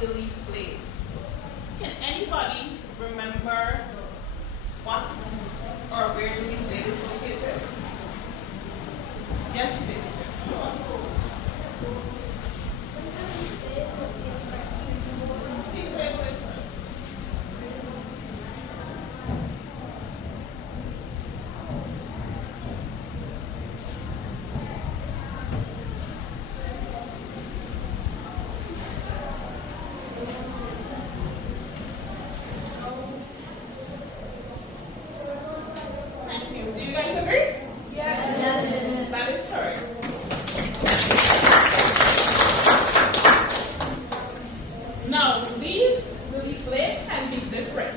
the leaf blade. Can anybody remember what or where the leaf blade is located? Yes, please. Please wait, wait. Thank you. Do you guys agree? Yes. That is correct. Now, the leaf blade can be different.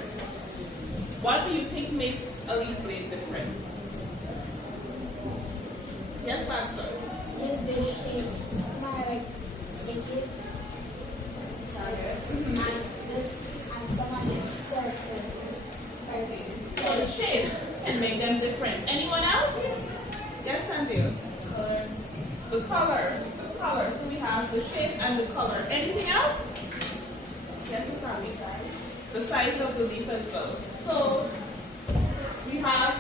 What do you think makes a leaf blade different? Yes, Master. Is the shape. My like shake it. And this and someone is circle. Okay. So the shape can make them different. Anyone else? Yes, Sandeep. The color. The color. So we have the shape and the color. Anything else? Yes, Sami. The size of the leaf as well. So we have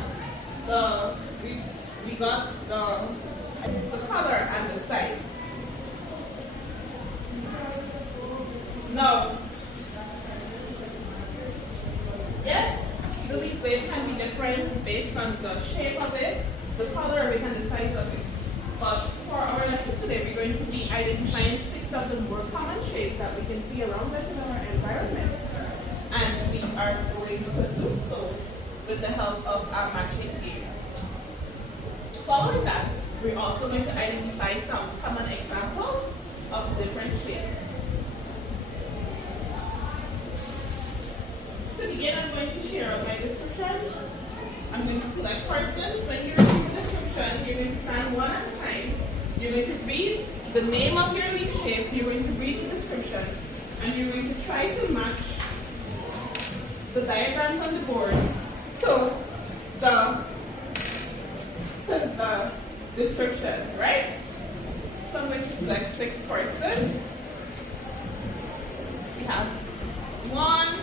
we got the color and the size. No. Yes, the leaf blade can be different based on the shape of it, the color of it, and the size of it. But for our lesson today, we're going to be identifying 6 of the more common shapes that we can see around us in our environment. And we are going to do so with the help of our matching game. Following that, we're also going to identify some common examples of different shapes. To begin, I'm going to share out my description. I'm going to select persons. When you read the description, you're going to stand one at a time. You're going to read the name of your leaf shape, you're going to read the description, and you're going to try to match the diagrams on the board to the description, right? So I'm going to select 6 persons. We have 1,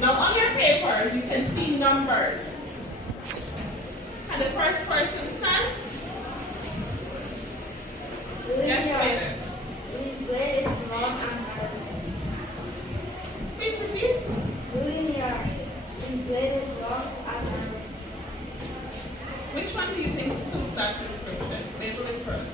now on your paper, you can see numbers. And the first person stand? Yes, David. The blade is long and hard. Please repeat. Linear. The blade is long and hard. Which one do you think suits that description? Label it first.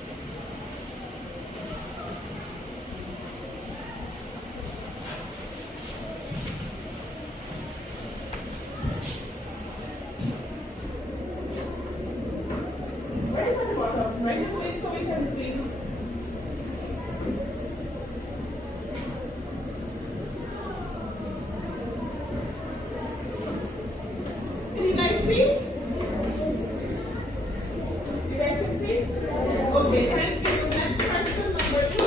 Ready for the bottom. Ready to wait so we can see. Can you guys see? You guys can see? Okay, thank you. Next person, number 2.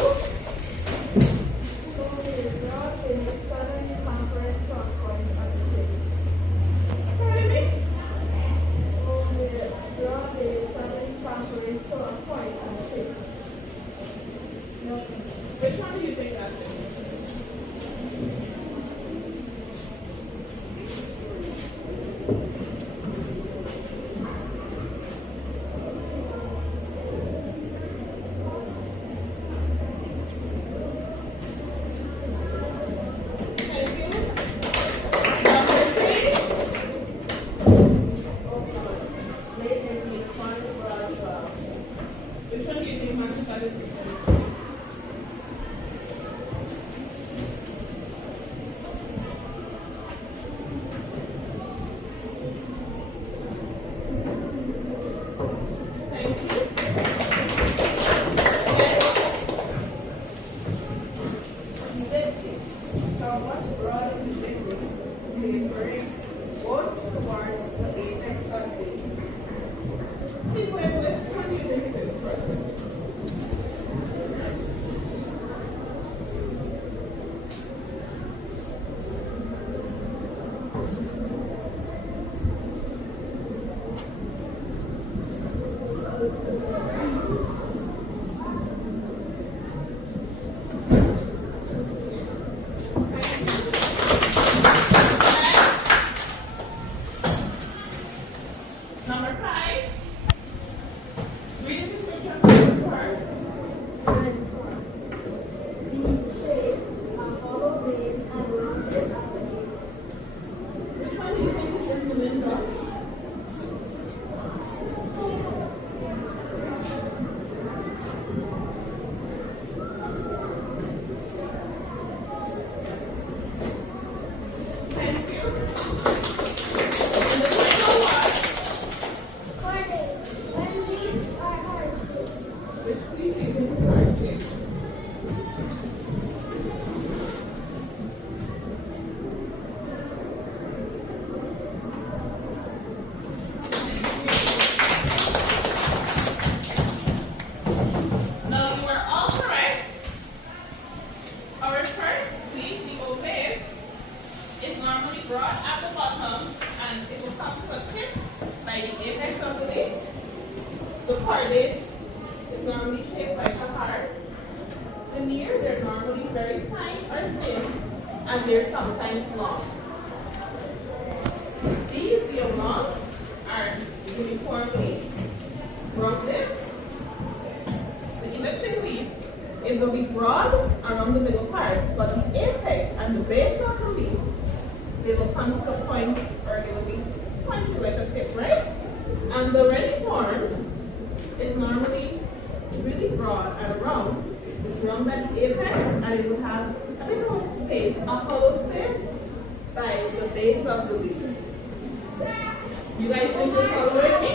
Pardon me? Which one do you think that is? Thank you. Number 3. Which one do you think matches that is? Thank you. Somewhat broad and tapering both towards the apex of the Please label it. part? And the shape, a hollow base and rounded at the edge. Which one do you think is in the window? Thank you. And the final one, When these are hard shapes. which do you think is the heart shape? Now you are all correct. Our first leaf, the ovate, is normally broad at the bottom and it will come to a tip by the apex of the leaf. The cordate is normally shaped like a heart. The near, they're normally very fine or thin and they're sometimes long. These, the oblong, are uniformly rounded. The elliptic leaf, it will be broad around the middle part, but the apex and the base of the leaf, they will come to a point or they will be pointed like a tip, right? And the reniform is normally really broad and round. It's round at the apex and it will have a bit of a space, a hollow space by the base of the leaf. You guys think you're following me?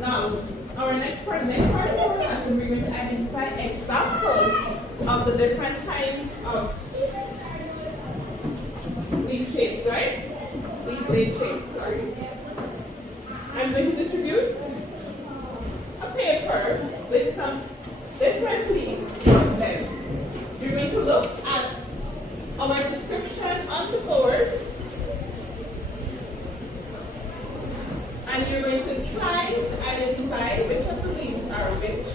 Now, for the next part of the lesson, we're going to identify examples of the different kinds of leaf shapes, right? Leaf blade shapes, sorry. I'm going to distribute a paper with some different leaves on them. You're going to look at our description on the board and you're going to try to identify which of the leaves are which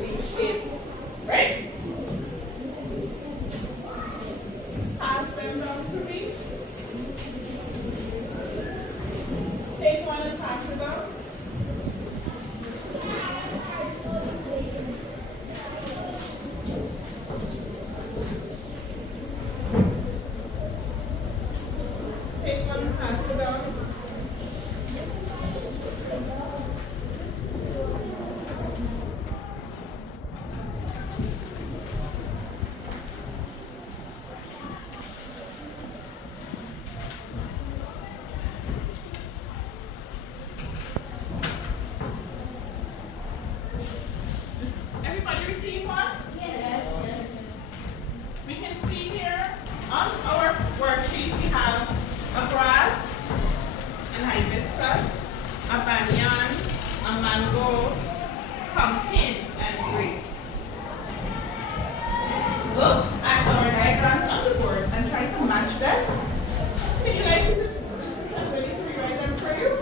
leaf shape, right? Pass them down to me. Take one and pass it down. Take one and pass it down. Everybody receive one? Yes. We can see here on our worksheet we have a grass, an hibiscus, a banyan, a mango, pumpkin, and grape. Look at our diagrams on the board and try to match them. Can you guys see the description? I'm ready to rewrite them for you.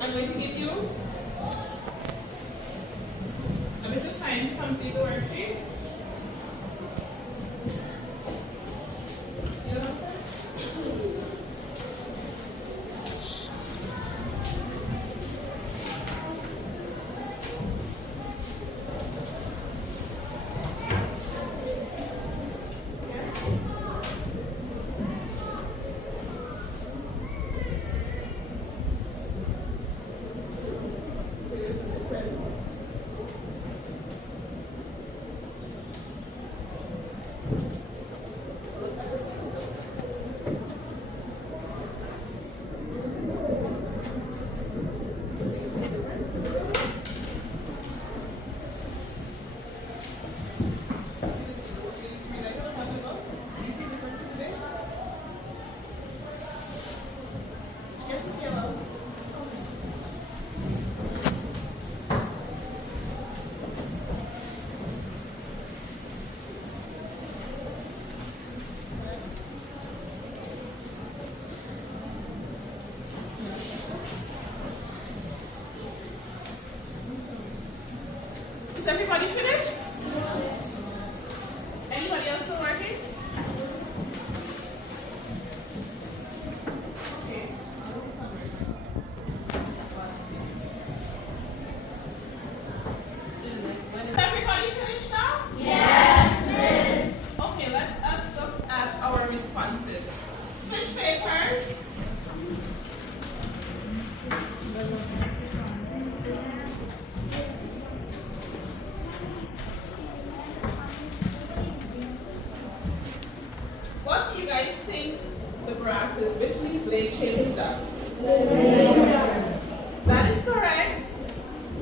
I'm going to give you a bit of time to complete the worksheet. You know? everybody finish? Anybody else still working? Okay. Is everybody finished now? Yes, Miss. Okay, let us look at our responses. Switch papers. What do you guys think the grass is? Which leaf blade shape is that? That is correct.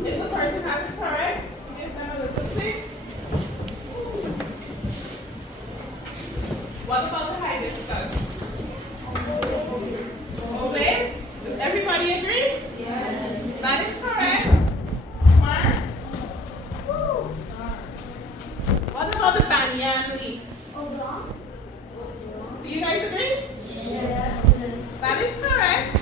If the person has it correct, give them a little stick. What about the hibiscus? Obey? Does everybody agree? Yes. That is correct. Mark? What about the banyan leaf? Do you guys agree? Yes, Miss. That is correct.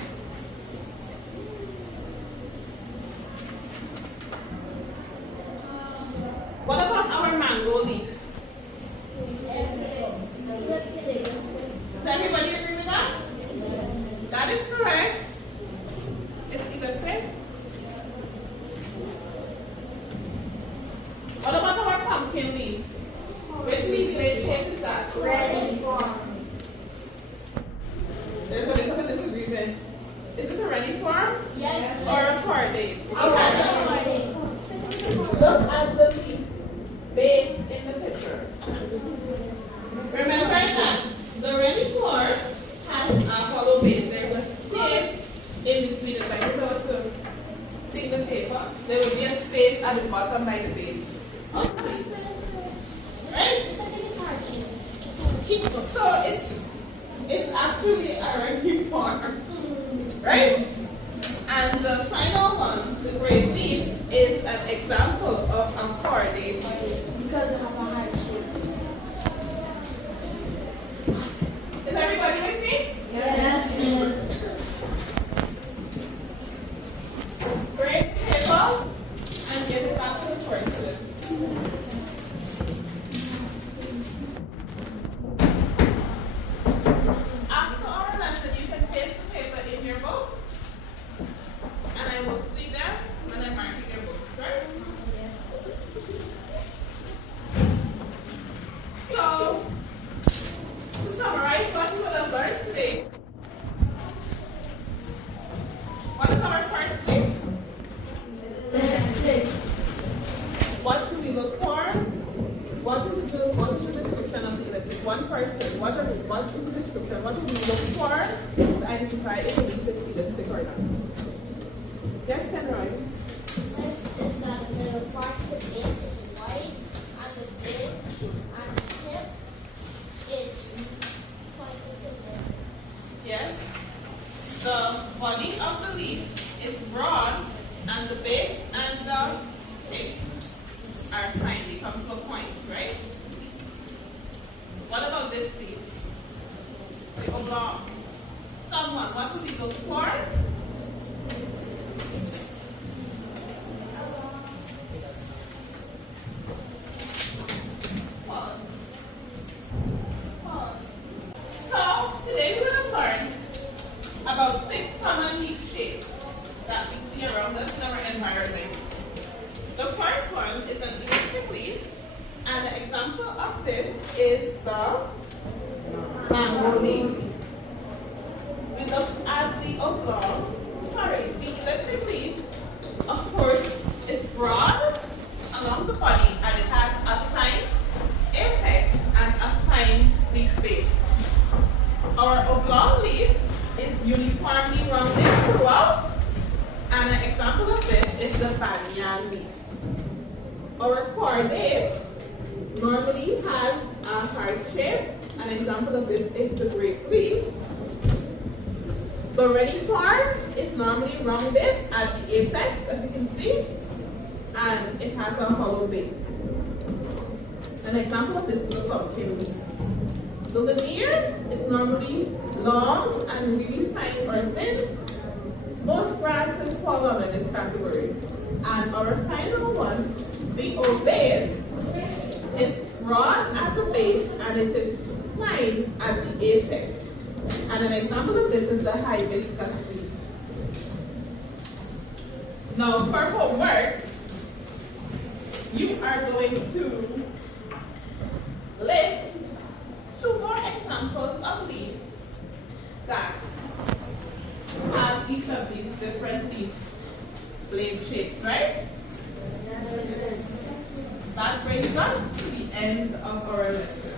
What about our mango leaf? Does everybody agree with that? That is correct. It's even said. What about our pumpkin leaf? Which leaf blade shape is that? Ready for There's a little bit of disagreement. Is it a ready form Yes, or a coordinate? Okay. Look at the leaf base in the picture. Remember that the ready form has a hollow base. There's a space in between it. Like if I was to take the paper, there would be a space at the bottom by the base. Okay. Right? So it's actually a ready form. Right? And the final one, the great leaf, is an example of a coordinate. Because it has a hard shape. Is everybody with me? Yes, Miss. Break the table and give it back to the person. After our lesson, you can paste the paper in your book, and I will see them when I'm marking your book, right? So, to summarize what we will have learned today, what is our first thing? What do we look for? What is the description of the elliptic? One person. What is the description? What do we look for to identify if it is elliptic or not? Yes, Kenroy. Next is that the part of the base is white and the base and the tip is pointed to the Yes. The body of the leaf is broad and the base and the tip are fine. They come to a point, right? What about this leaf? The oblong. Someone, what would we look for? Pause. Pause. So, today we're going to learn about 6 common leaf shapes that we see around us in our environment. The first one is an elliptic leaf, and the example of this is the mango leaf. We look at the the elliptic leaf, of course, is broad along the body, and it has a fine apex and a fine leaf base. Our oblong leaf is uniformly rounded throughout, and an example of this is the banyan leaf. Our cordate normally has a hard shape. An example of this is the grape leaf. The ready form is normally rounded at the apex, as you can see, and it has a hollow base. An example of this is the pumpkin leaf. The linear is normally long and really fine or thin, Most grasses fall under this category. And our final one, the ovate, is broad at the base and it is fine at the apex. And an example of this is the hibiscus leaf. Now for homework, you are going to list 2 more examples of leaves that have each of these different leaf blade shapes, right? That brings us to the end of our lesson.